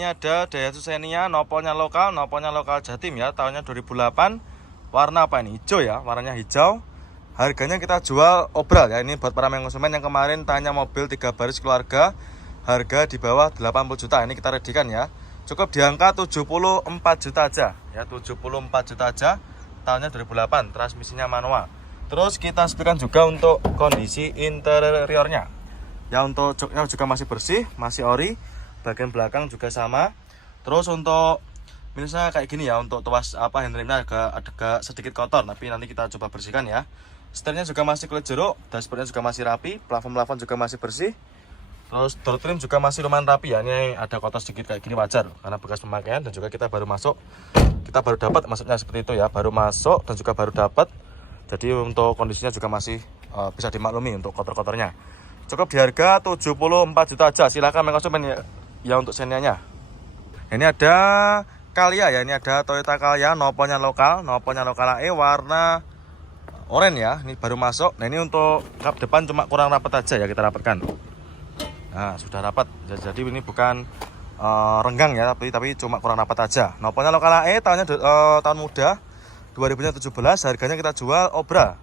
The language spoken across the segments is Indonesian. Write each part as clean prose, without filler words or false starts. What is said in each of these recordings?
ini ada Daihatsu Xenia, nopolnya lokal Jatim ya, tahunnya 2008. Warna apa ini? Hijau ya, warnanya hijau. Harganya kita jual obral ya. Ini buat para konsumen yang kemarin tanya mobil 3 baris keluarga, harga di bawah 80 juta. Ini kita redikan ya. Cukup di angka 74 juta aja ya, 74 juta aja. Tahunnya 2008, transmisinya manual. Terus kita sepikan juga untuk kondisi interiornya. Ya, untuk joknya juga masih bersih, masih ori. Bagian belakang juga sama. Terus untuk minusnya kayak gini ya, untuk tuas handremnya agak sedikit kotor, tapi nanti kita coba bersihkan ya. Setirnya juga masih kulit jeruk, dashboardnya juga masih rapi, plafon juga masih bersih. Terus door trim juga masih lumayan rapi ya. Ini ada kotor sedikit kayak gini wajar karena bekas pemakaian, dan juga kita baru dapat maksudnya seperti itu ya, baru masuk dan juga baru dapat. Jadi untuk kondisinya juga masih bisa dimaklumi untuk kotor-kotornya. Cukup di harga 74 juta aja. Silakan konsumen ya untuk Xenia-nya. Ini ada Calya ya, ini ada Toyota Calya, nopolnya lokal AE, warna oranye ya. Ini baru masuk. Nah, ini untuk kap depan cuma kurang rapat aja ya, kita rapatkan. Nah, sudah rapat. Jadi ini bukan renggang ya, tapi cuma kurang rapat aja. Nopolnya lokal AE, tahun muda 2017. Harganya kita jual obra.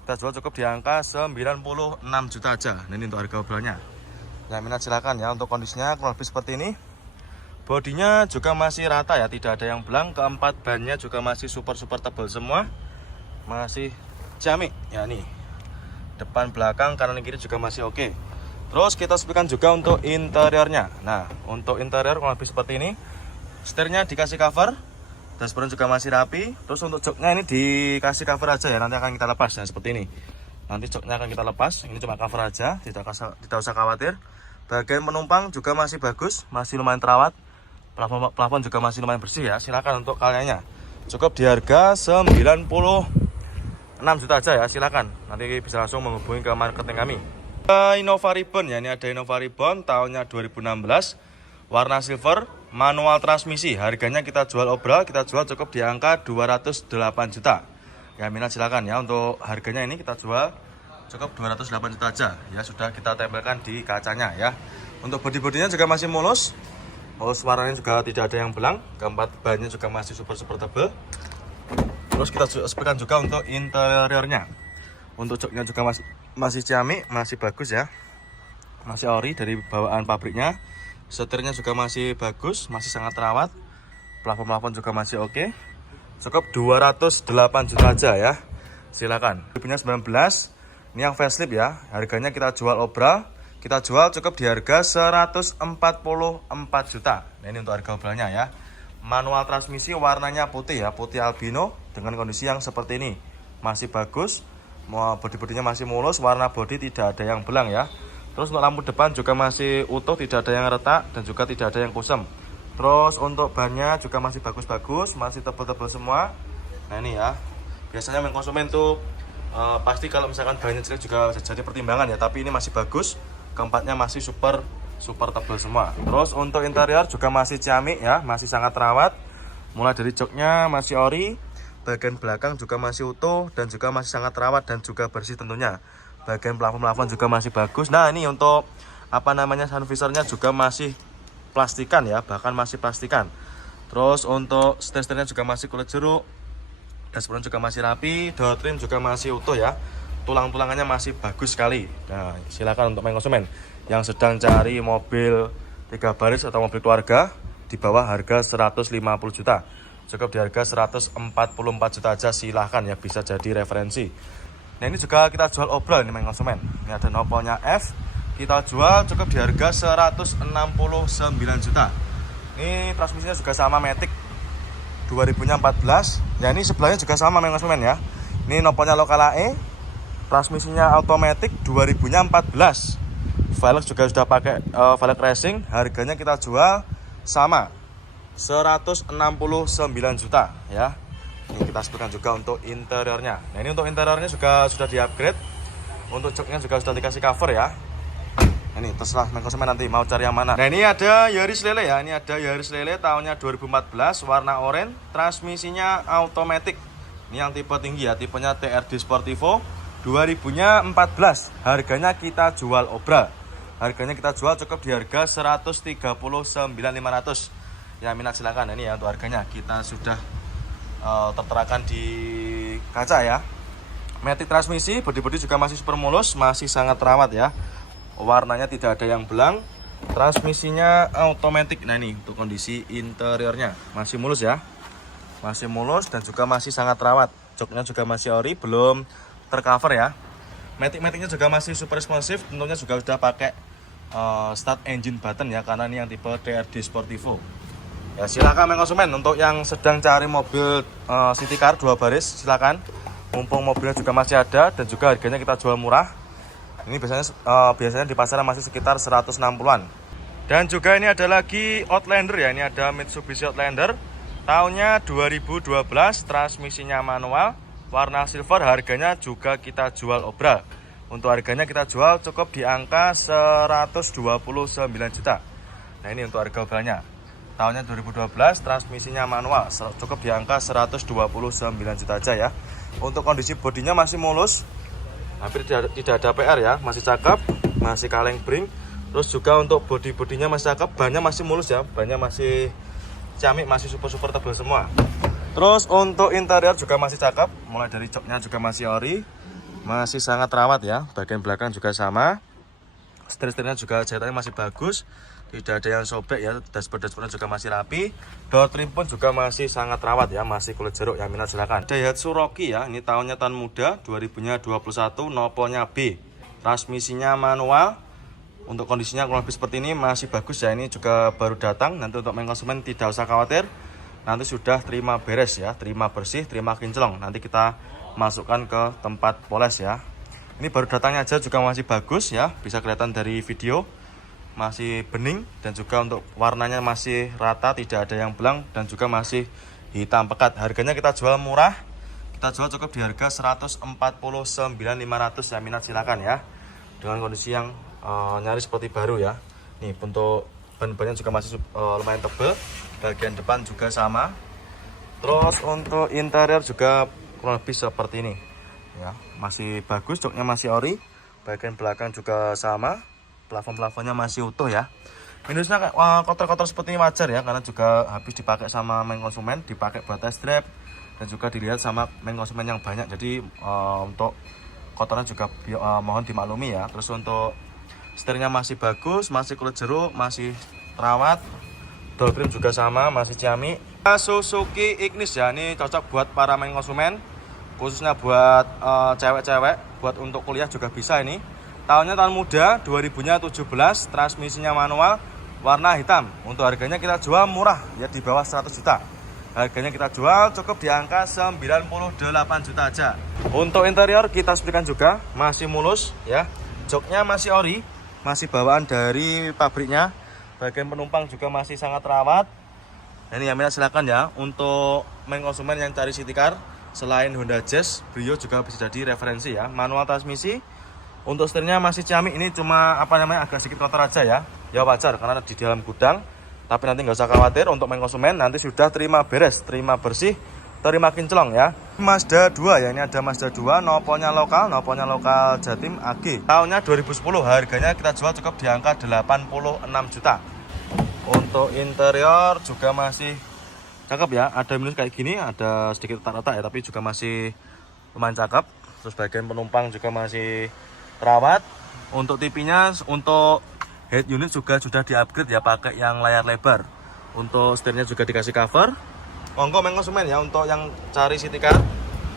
Kita jual cukup di angka 96 juta aja. Nah, ini untuk harga obralnya. Yang minat silakan ya. Untuk kondisinya kurang lebih seperti ini. Bodinya juga masih rata ya, tidak ada yang belang. Keempat bannya juga masih super tebal semua. Masih ciamik ya, nih. Depan belakang kanan kiri juga masih oke. Terus kita sepikan juga untuk interiornya. Nah, untuk interior kurang lebih seperti ini. Setirnya dikasih cover, dashboard juga masih rapi. Terus untuk joknya ini dikasih cover aja ya, nanti akan kita lepas ya, seperti ini. Nanti joknya akan kita lepas, ini cuma cover aja, tidak usah khawatir. Bagian penumpang juga masih bagus, masih lumayan terawat. Plafon juga masih lumayan bersih ya. Silakan untuk Calyanya. Cukup di harga 96 juta aja ya, silakan. Nanti bisa langsung menghubungi ke marketing kami. Innova Ribbon ya, ini ada Innova Ribbon tahunnya 2016. Warna silver, manual transmisi. Harganya kita jual obral, kita jual cukup di angka 208 juta. Ya, minat silakan ya. Untuk harganya ini kita jual cukup 208 juta aja. Ya, sudah kita tempelkan di kacanya ya. Untuk bodi-bodinya juga masih mulus. Warnanya juga tidak ada yang belang. Keempat bannya juga masih super tebal. Terus kita sepikan juga untuk interiornya. Untuk joknya juga masih ciamik, masih bagus ya. Masih ori dari bawaan pabriknya. Setirnya juga masih bagus, masih sangat terawat. Plafon juga masih oke. Cukup 208 juta aja ya. Silakan. 2019, ini yang facelift ya. Harganya kita jual obral. Kita jual cukup di harga 144 juta. Nah, ini untuk harga obralnya ya. Manual transmisi, warnanya putih ya, putih albino dengan kondisi yang seperti ini. Masih bagus. Bodi-bodinya masih mulus, warna bodi tidak ada yang belang ya. Terus untuk lampu depan juga masih utuh, tidak ada yang retak dan juga tidak ada yang kusam. Terus untuk bannya juga masih bagus-bagus, masih tebal-tebal semua. Nah, ini ya. Biasanya konsumen tuh pasti kalau misalkan bannya jelek juga jadi pertimbangan ya, tapi ini masih bagus. Keempatnya masih super tebal semua. Terus untuk interior juga masih ciamik ya, masih sangat terawat. Mulai dari joknya masih ori, bagian belakang juga masih utuh dan juga masih sangat terawat dan juga bersih tentunya. Bagian plafon juga masih bagus. Nah, ini untuk sun visornya juga masih plastikan ya, bahkan masih plastikan. Terus untuk setirnya juga masih kulit jeruk. Dashboard juga masih rapi, door trim juga masih utuh ya. Tulang-tulangannya masih bagus sekali. Nah, silakan untuk konsumen yang sedang cari mobil 3 baris atau mobil keluarga di bawah harga 150 juta. Cukup di harga 144 juta aja, silahkan ya, bisa jadi referensi. Nah, ini juga kita jual obral ini konsumen. Ini ada nopolnya F. Kita jual cukup di harga 169 juta. Ini transmisinya juga sama Matic 2014. Ya, ini sebelahnya juga sama konsumen ya. Ini nopolnya lokal AE. Transmisinya automatic 2014. Velg juga sudah pakai velg racing. Harganya kita jual sama 169 juta ya. Ini kita sebutkan juga untuk interiornya. Nah, ini untuk interiornya juga sudah di-upgrade. Untuk joknya juga sudah dikasih cover ya. Ini terserah konsumen nanti mau cari yang mana. Nah, ini ada Yaris Lele ya. Ini ada Yaris Lele tahunnya 2014, warna oranye, transmisinya automatic. Ini yang tipe tinggi ya, tipenya TRD Sportivo 2014. Harganya kita jual obral. Harganya kita jual cukup di harga 139.500. Ya minat silakan. Ini ya untuk harganya kita sudah terterakan di kaca ya. Matic transmisi, bodi-bodi juga masih super mulus, masih sangat terawat ya. Warnanya tidak ada yang belang. Transmisinya automatic. Nah ini untuk kondisi interiornya masih mulus ya. Masih mulus dan juga masih sangat terawat. Joknya juga masih ori, belum tercover ya. Matic-maticnya juga masih super responsif. Tentunya juga sudah pakai start engine button ya, karena ini yang tipe TRD Sportivo. Ya silakan konsumen untuk yang sedang cari mobil city car 2 baris, silakan. Mumpung mobilnya juga masih ada dan juga harganya kita jual murah. Ini biasanya di pasaran masih sekitar 160-an. Dan juga ini ada lagi Outlander ya, ini ada Mitsubishi Outlander. Tahunnya 2012, transmisinya manual, warna silver, harganya juga kita jual obral. Untuk harganya kita jual cukup di angka 129 juta. Nah ini untuk harga obralnya. Tahunnya 2012, transmisinya manual, cukup di angka 129 juta aja ya. Untuk kondisi bodinya masih mulus, hampir tidak ada PR ya, masih cakep, masih kaleng bring. Terus juga untuk bodinya masih cakep, bannya masih mulus ya, bannya masih ciamik, masih super tebal semua. Terus untuk interior juga masih cakep, mulai dari joknya juga masih ori, masih sangat terawat ya. Bagian belakang juga sama, setir-setirnya juga jahitannya masih bagus, tidak ada yang sobek ya. Dashboardnya juga masih rapi. Door trim pun juga masih sangat terawat ya, masih kulit jeruk ya, minat silakan. Daihatsu Rocky ya, ini tahunnya tahun muda, 2021, nopolnya B, transmisinya manual. Untuk kondisinya kurang lebih seperti ini, masih bagus ya. Ini juga baru datang. Nanti untuk konsumen tidak usah khawatir, nanti sudah terima beres ya, terima bersih, terima kinclong. Nanti kita masukkan ke tempat poles ya. Ini baru datangnya aja juga masih bagus ya, bisa kelihatan dari video. Masih bening dan juga untuk warnanya masih rata, tidak ada yang belang dan juga masih hitam pekat. Harganya kita jual murah, kita jual cukup di harga 149.500 ya, minat silakan ya. Dengan kondisi yang nyaris seperti baru ya. Nih untuk ban-bannya juga masih lumayan tebal, bagian depan juga sama. Terus untuk interior juga kurang lebih seperti ini ya, masih bagus, joknya masih ori, bagian belakang juga sama. Plafon-plafonnya masih utuh ya. Minusnya kotor-kotor seperti ini wajar ya, karena juga habis dipakai sama konsumen, dipakai buat test drive dan juga dilihat sama konsumen yang banyak. Jadi untuk kotornya juga mohon dimaklumi ya. Terus untuk setirnya masih bagus, masih kulit jeruk, masih terawat. Door trim juga sama, masih ciamik. Suzuki Ignis ya, ini cocok buat para konsumen, khususnya buat cewek-cewek, buat untuk kuliah juga bisa ini. Tahunnya tahun muda, 2017, transmisinya manual, warna hitam. Untuk harganya kita jual murah ya, di bawah 100 juta. Harganya kita jual cukup di angka 98 juta aja. Untuk interior kita sebutkan juga masih mulus ya. Joknya masih ori, masih bawaan dari pabriknya. Bagian penumpang juga masih sangat terawat. Ini yang minat silakan ya. Untuk konsumen yang cari city car, selain Honda Jazz, Brio juga bisa jadi referensi ya. Manual transmisi. Untuk setirnya masih ciamik, ini cuma agak sedikit kotor aja ya. Ya wajar karena di dalam gudang. Tapi nanti nggak usah khawatir, untuk konsumen nanti sudah terima beres, terima bersih, terima kinclong ya. Mazda 2 ya, ini ada Mazda 2, nopolnya lokal Jatim AG. Tahunnya 2010, harganya kita jual cukup di angka 86 juta. Untuk interior juga masih cakep ya. Ada minus kayak gini, ada sedikit retak-retak ya, tapi juga masih lumayan cakep. Terus bagian penumpang juga masih terawat. Untuk TV-nya, untuk head unit juga sudah di-upgrade ya, pakai yang layar lebar. Untuk setirnya juga dikasih cover. Monggo konsumen ya, untuk yang cari city car,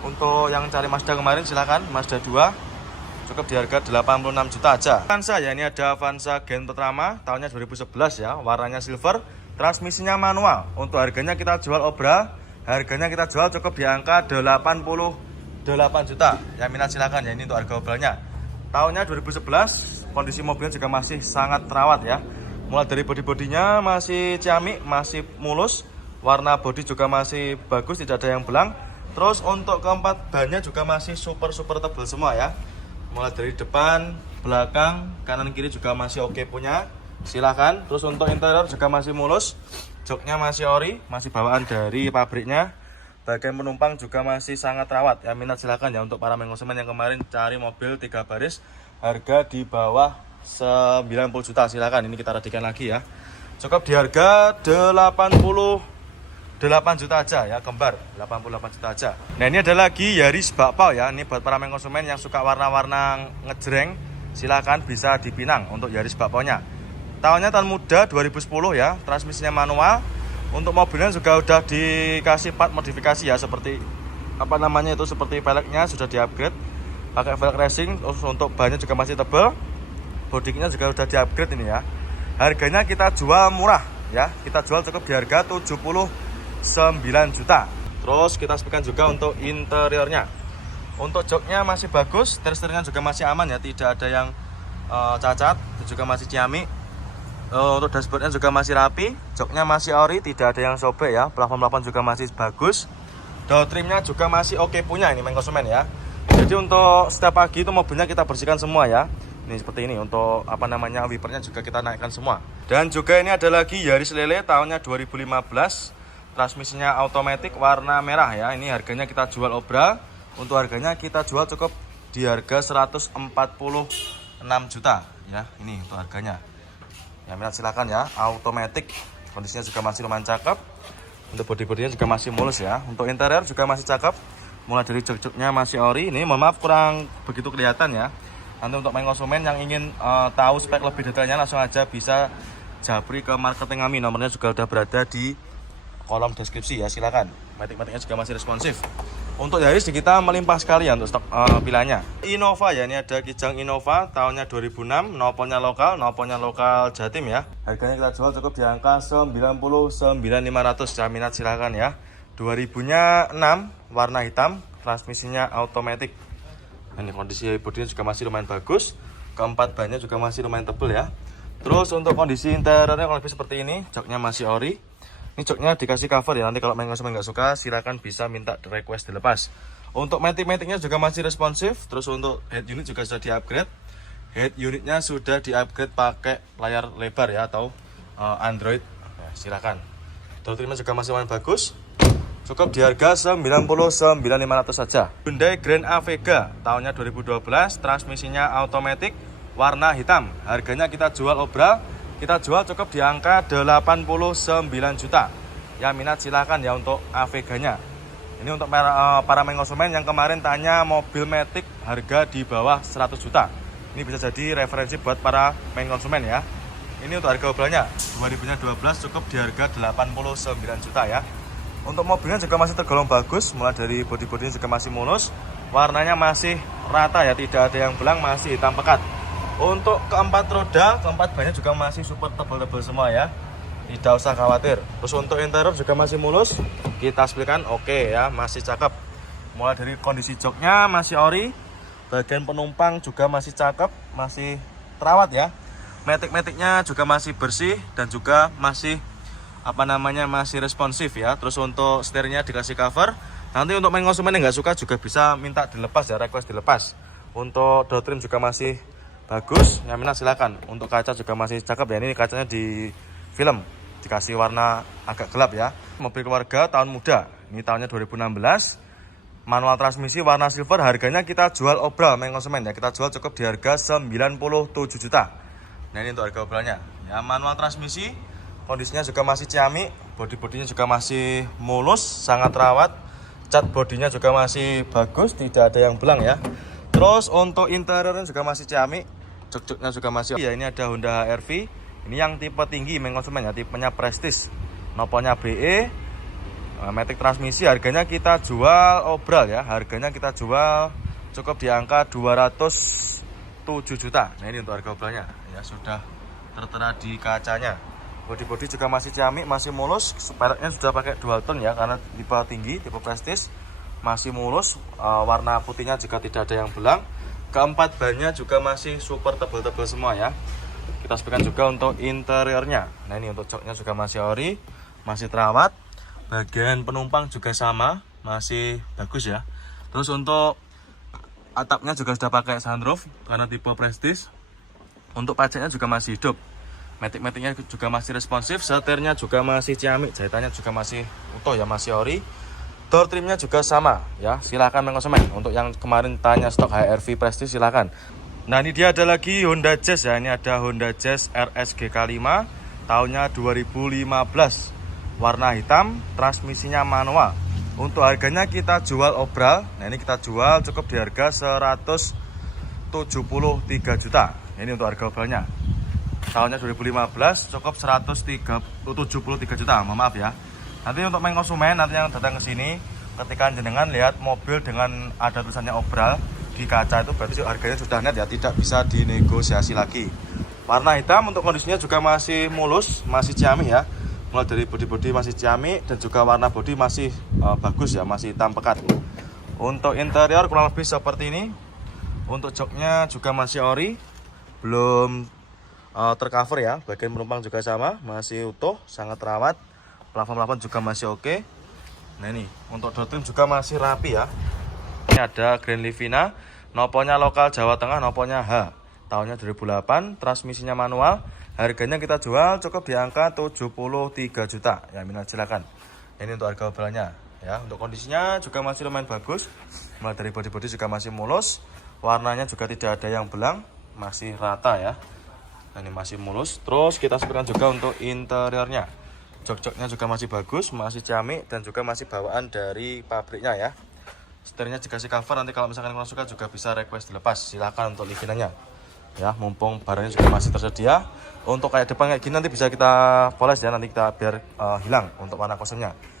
untuk yang cari Mazda kemarin silakan, Mazda 2 cukup di harga 86 juta aja. Avanza ya, ini ada Avanza Gen Pertama, tahunnya 2011 ya, warnanya silver, transmisinya manual. Untuk harganya kita jual obral, harganya kita jual cukup di angka 88 juta. Ya minat silakan ya, ini untuk harga obralnya. Tahunnya 2011, kondisi mobilnya juga masih sangat terawat ya. Mulai dari bodi-bodinya masih ciamik, masih mulus, warna bodi juga masih bagus, tidak ada yang belang. Terus untuk keempat bannya juga masih super tebal semua ya. Mulai dari depan, belakang, kanan kiri juga masih oke punya. Silakan. Terus untuk interior juga masih mulus, joknya masih ori, masih bawaan dari pabriknya. Bagian penumpang juga masih sangat terawat ya, minat silakan ya. Untuk para konsumen yang kemarin cari mobil 3 baris harga di bawah 90 juta, silakan ini kita rapikan lagi ya. cukup di harga 88 juta aja ya, kembar 88 juta aja. Nah ini ada lagi Yaris bakpao ya, ini buat para konsumen yang suka warna-warna ngejreng, silakan bisa dipinang untuk Yaris bakpao-nya. Tahunnya tahun muda 2010 ya, transmisinya manual. Untuk mobilnya juga udah dikasih part modifikasi ya, seperti apa namanya itu, seperti velgnya sudah di-upgrade pakai velg racing. Terus untuk bannya juga masih tebal, bodinya juga udah di-upgrade ini ya. Harganya kita jual murah ya, kita jual cukup di harga 79 juta. Terus kita spekan juga untuk interiornya. Untuk joknya masih bagus, setir-setirnya juga masih aman ya, tidak ada yang cacat, juga masih ciamik. Untuk dashboardnya juga masih rapi, joknya masih ori, tidak ada yang sobek ya, plafon-plafon juga masih bagus. Door trimnya juga masih oke punya ini konsumen ya. Jadi untuk setiap pagi itu mobilnya kita bersihkan semua ya. Ini seperti ini, untuk apa namanya wipernya juga kita naikkan semua. Dan juga ini ada lagi Yaris Lele tahunnya 2015, transmisinya automatic warna merah ya. Ini harganya kita jual obral. Untuk harganya kita jual cukup di harga 146 juta ya. Ini untuk harganya. Ya minat silakan ya, automatic, kondisinya juga masih lumayan cakep. Untuk bodi-bodinya juga masih mulus ya. Untuk interior juga masih cakep, mulai dari jok-joknya masih ori. Ini mohon maaf kurang begitu kelihatan ya. Nanti untuk konsumen yang ingin tahu spek lebih detailnya, langsung aja bisa japri ke marketing kami. Nomornya juga udah berada di kolom deskripsi ya, silakan. Matic-maticnya juga masih responsif. Untuk Yaris kita melimpah sekali ya untuk stok pilihannya. Innova ya, ini ada Kijang Innova tahunnya 2006, noponnya lokal Jatim ya. Harganya kita jual cukup di angka 99.500 ya, minat silakan ya. 2000-nya 6, warna hitam, transmisinya automatic. Ini kondisi bodinya juga masih lumayan bagus. Keempat bannya juga masih lumayan tebal ya. Terus untuk kondisi interiornya kalau lebih seperti ini, joknya masih ori. Ini joknya dikasih cover ya, nanti kalau konsumen nggak suka silakan bisa minta request dilepas. Untuk matic-maticnya juga masih responsif. Terus untuk head unit juga sudah di-upgrade. Head unitnya sudah di-upgrade pakai layar lebar ya, atau Android. Nah, silakan. Door trimnya juga masih lumayan bagus. Cukup di harga 99.500 saja. Hyundai Grand Avega tahunnya 2012, transmisinya automatic, warna hitam. Harganya kita jual obral. Kita jual cukup di angka 89 juta. Ya minat silakan ya untuk Avega-nya. Ini untuk para konsumen yang kemarin tanya mobil Matic harga di bawah 100 juta. Ini bisa jadi referensi buat para konsumen ya. Ini untuk harga obralnya 2012 cukup di harga 89 juta ya. Untuk mobilnya juga masih tergolong bagus, mulai dari bodi-bodinya juga masih mulus. Warnanya masih rata ya, tidak ada yang belang, masih hitam pekat. Untuk keempat roda, keempat bannya juga masih super tebal-tebal semua ya, tidak usah khawatir. Terus untuk interior juga masih mulus, kita spilkan oke ya, masih cakep. Mulai dari kondisi joknya masih ori, bagian penumpang juga masih cakep, masih terawat ya. Matic-maticnya juga masih bersih dan juga masih masih responsif ya. Terus untuk setirnya dikasih cover. Nanti untuk konsumen yang nggak suka juga bisa minta dilepas ya, request dilepas. Untuk door trim juga masih bagus, yang minat silakan. Untuk kaca juga masih cakep ya, ini kacanya di film, dikasih warna agak gelap ya. Mobil keluarga tahun muda, ini tahunnya 2016, manual transmisi warna silver. Harganya kita jual obral konsumen ya, kita jual cukup di harga 97 juta. Nah ini untuk harga obralnya ya, manual transmisi, kondisinya juga masih ciamik, bodi-bodinya juga masih mulus, sangat rawat. Cat bodinya juga masih bagus, tidak ada yang belang ya. Terus untuk interiornya juga masih ciamik, jok-joknya juga masih ya. Ini ada Honda HR-V, ini yang tipe tinggi konsumen ya, tipenya Prestige, noponnya BE, matic transmisi. Harganya kita jual obral ya, harganya kita jual cukup di angka 207 juta. Nah ini untuk harga obralnya ya, sudah tertera di kacanya. Bodi-bodi juga masih ciamik, masih mulus. Peleknya sudah pakai dual tone ya, karena tipe tinggi, tipe Prestige, masih mulus. Warna putihnya juga tidak ada yang belang. Keempat bannya juga masih super tebal-tebal semua ya. Kita spekan juga untuk interiornya. Nah ini untuk joknya juga masih ori, masih terawat. Bagian penumpang juga sama, masih bagus ya. Terus untuk atapnya juga sudah pakai sunroof karena tipe Prestige. Untuk pajaknya juga masih hidup. Matic-maticnya juga masih responsif, setirnya juga masih ciamik, jahitannya juga masih utuh ya, masih ori. Door trimnya juga sama ya, silakan konsumen. Untuk yang kemarin tanya stok HR-V Prestige silakan. Nah ini dia ada lagi Honda Jazz ya, ini ada Honda Jazz RS GK5 tahunnya 2015, warna hitam, transmisinya manual. Untuk harganya kita jual obral. Nah, ini kita jual cukup di harga 173 juta. Ini untuk harga obralnya. Tahunnya 2015 cukup 173 juta. Mohon maaf ya. Nanti untuk main konsumen nanti yang datang ke sini, ketika jenengan lihat mobil dengan ada tulisannya obral di kaca, itu berarti harganya sudah net ya, tidak bisa dinegosiasi lagi. Warna hitam, untuk kondisinya juga masih mulus, masih ciamik ya. Mulai dari bodi-bodi masih ciamik dan juga warna bodi masih bagus ya, masih hitam pekat. Untuk interior kurang lebih seperti ini. Untuk joknya juga masih ori, belum tercover ya. Bagian penumpang juga sama, masih utuh, sangat terawat. Plafon-plafon juga masih oke. Nah ini, untuk door trim juga masih rapi ya. Ini ada Grand Livina, noponya lokal Jawa Tengah, noponya H. Tahunnya 2008, transmisinya manual. Harganya kita jual cukup di angka 73 juta. Ya, minat silakan. Ini untuk harga obralnya ya. Untuk kondisinya juga masih lumayan bagus. Mulai dari bodi-bodi juga masih mulus. Warnanya juga tidak ada yang belang, masih rata ya. Nah, ini masih mulus. Terus kita sebutkan juga untuk interiornya. Jok-joknya juga masih bagus, masih ciamik dan juga masih bawaan dari pabriknya ya. Setirnya dikasih cover, nanti kalau misalkan kurang suka juga bisa request dilepas. Silahkan untuk livinannya ya, mumpung barangnya juga masih tersedia. Untuk kayak depan kayak gini nanti bisa kita poles ya, nanti kita biar hilang untuk warna kosongnya.